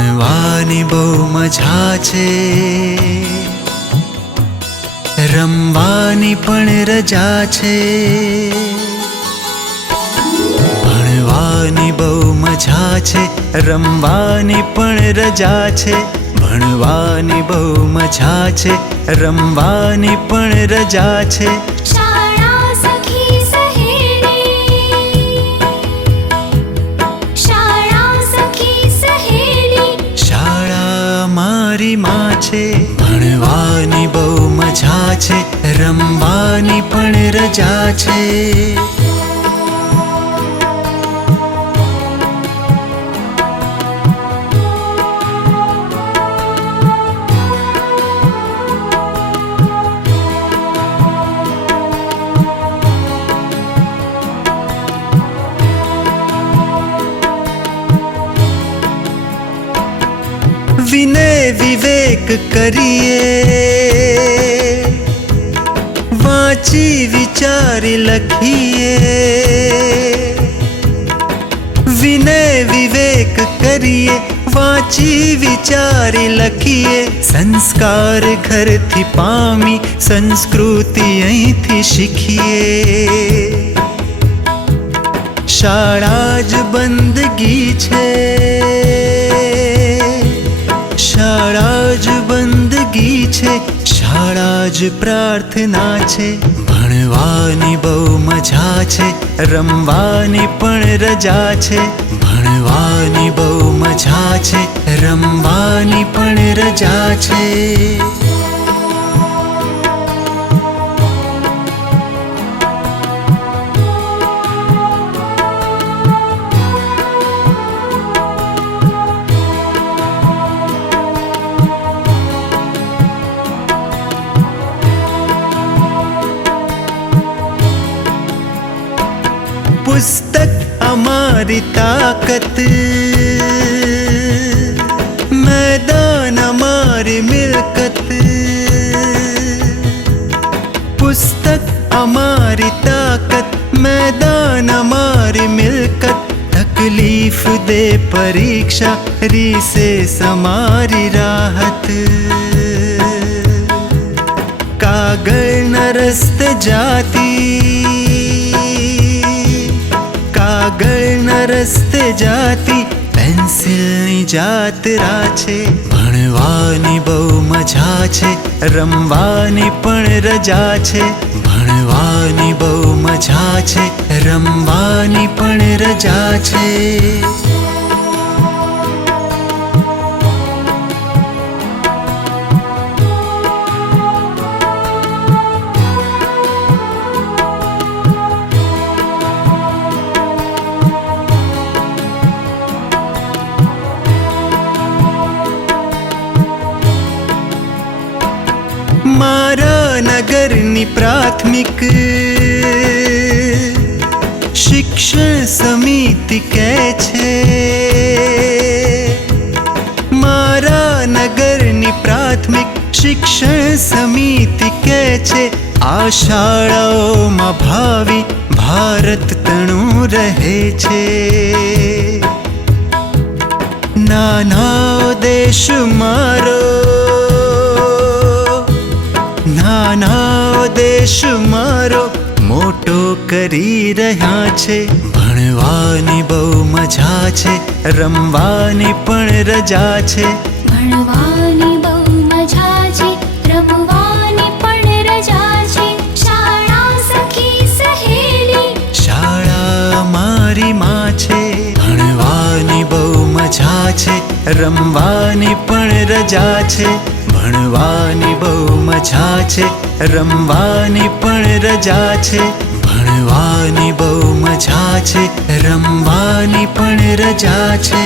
ભણવાની બહુ મજા છે, રમવાની પણ રજા છે. ભણવાની બહુ મજા છે, રમવાની પણ રજા છે. ભણવાની બહુ મજા છે, રમવાની પણ રજા છે. શાળા સખી સહેલી, શાળા સખી સહેલી, શાળા મારી માં છે. ભણવાની બહુ મજા છે, રમવાની પણ રજા છે. વિનય વિવેક કરીએ, વાંચી વિચારી લખીએ. વિનય વિવેક કરીએ, વાંચી વિચારી લખીએ. સંસ્કાર ઘરથી પામી, સંસ્કૃતિ અહીંથી શીખીએ. શાળા જ બંદગી છે, શાળા જ બંદગી છે, શાળા જ પ્રાર્થના છે. ભણવાની બહુ મજા છે, રમવાની પણ રજા છે. ભણવાની બહુ મજા છે, રમવાની પણ રજા છે. પુસ્તક અમારી તાકત, મેદાન અમારી મિલકત. પુસ્તક અમારી તાકત, મેદાન અમારી મિલકત. તકલીફ દે પરીક્ષા, રિસેસ અમારી રાહત. કાગળના રસ્તે જાતી, કાગળના રસ્તે જાતી, પેન્સિલની જાત્રા છે. ભણવાની બહુ મજા છે, રમવાની પણ રજા છે. ભણવાની બહુ મજા છે, રમવાની પણ રજા છે. મારા નગરની પ્રાથમિક શિક્ષણ સમિતિ કહે છે. મારા નગરની પ્રાથમિક શિક્ષણ સમિતિ કહે છે. આ શાળાઓમાં ભાવિ ભારત તણું રહે છે. નાનો દેશ મારો, નાનો દેશ મારો, મોટો કરી રહ્યા છે. ભણવાની બહુ મજા છે, રમવાની પણ રજા છે. ભણવાની બહુ મજા છે, રમવાની પણ રજા છે. શાળા સખી સહેલી, શાળા મારી માં છે. ભણવાની બહુ મજા છે, રમવાની પણ રજા છે. ભણવાની બહુ મજા છે, રમવાની પણ રજા છે. ભણવાની બહુ મજા છે, રમવાની પણ રજા છે.